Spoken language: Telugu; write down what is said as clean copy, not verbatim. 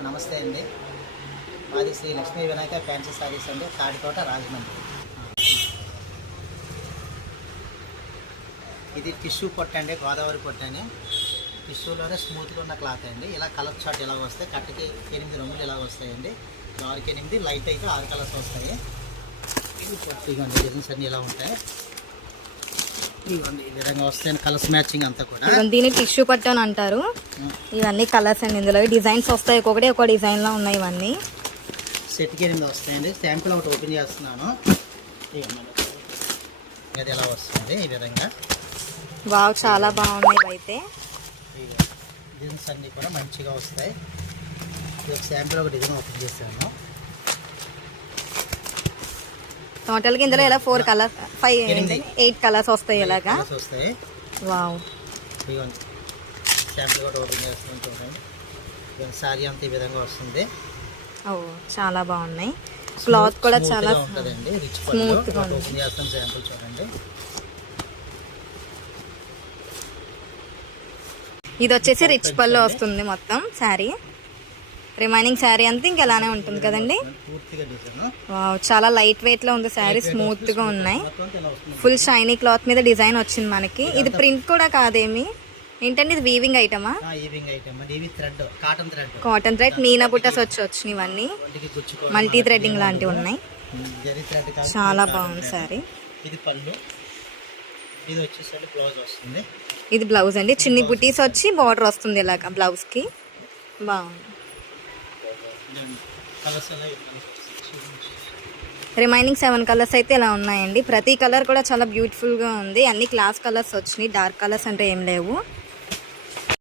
నమస్తే అండి. మాది శ్రీ లక్ష్మీ వినాయక ఫ్యాన్సీ సారీస్ అండి, తాడికోట, రాజమండ్రి. ఇది టిష్యూ పొట్ట అండి, గోదావరి పొట్ట అని. టిష్యూలోనే స్మూత్గా ఉన్న క్లాత్ అండి. ఇలా కలర్ చార్ట్ ఇలా వస్తాయి. కట్టకి 8 రంగులు ఇలా వస్తాయండి. డార్క్ 8, లైట్ అయితే 6 కలర్స్ వస్తాయి. ఇదిగోండి డిజైన్స్ అన్నీ ఇలా ఉంటాయి. ఇదిగోండి ఈ విధంగా వస్తాయి కలర్స్ మ్యాచింగ్ అంతా కూడా. దీన్ని టిష్యూ పట్టు అని అంటారు. ఇవన్నీ కలర్స్ అండి, ఇందులో డిజైన్స్ వస్తాయి. ఒక్కొక్కటి ఒక డిజైన్లో ఉన్నాయి. ఇవన్నీ సెట్కి 8 వస్తాయండి. శాంపుల్ ఒకటి ఓపెన్ చేస్తున్నాను. అది ఎలా వస్తుంది ఈ విధంగా. వావ్, చాలా బాగున్నాయి. ఇవైతే డిజైన్స్ అన్నీ కూడా మంచిగా వస్తాయి. ఇది ఒక శాంపుల్ ఒక డిజైన్ ఓపెన్ చేశాను. టోటల్గా ఇందులో ఇలా 4 కలర్స్ 8 కలర్స్ వస్తాయి. ఇలాగా వస్తాయి. వావ్, శాంపుల్ కూడా ఓపెన్ చేస్తున్నాను చూడండి. సారీ అంతా ఈ విధంగా వస్తుంది. ఓ, చాలా బాగున్నాయి. క్లాత్ కూడా చాలా ఉంటుందండి, రిచ్ స్మూత్గా ఉంది. ఓపెన్ చేస్తాం శాంపుల్ చూడండి. ఇది వచ్చేసి రిచ్ పళ్ళు వస్తుంది మొత్తం శారీ. రిమైనింగ్ శారీ అంతా ఇంక అలానే ఉంటుంది కదండి. వావ్, చాలా లైట్ వెయిట్ లో ఉంది శారీ. స్మూత్ గా ఉన్నాయి. ఫుల్ షైనీ క్లాత్ మీద డిజైన్ వచ్చింది మనకి. ఇది ప్రింట్ కూడా కాదేమి, ఏంటంటే ఇది వీవింగ్ ఐటమా? కాటన్ థ్రెడ్ మీనా బుట్టస్ వచ్చినాయి. ఇవన్నీ మల్టీ థ్రెడ్డింగ్ లాంటివి ఉన్నాయి. చాలా బాగుంది శారీ. ఇది బ్లౌజ్ అండి. చిన్ని బుటీస్ వచ్చి బార్డర్ వస్తుంది ఇలాగా బ్లౌజ్ కి. బాగుంది. రిమైనింగ్ 7 కలర్స్ అయితే ఇలా ఉన్నాయండి. ప్రతి కలర్ కూడా చాలా బ్యూటిఫుల్ గా ఉంది. అన్ని క్లాస్ కలర్స్ వచ్చినాయి, డార్క్ కలర్స్ అంటే ఏం లేవు.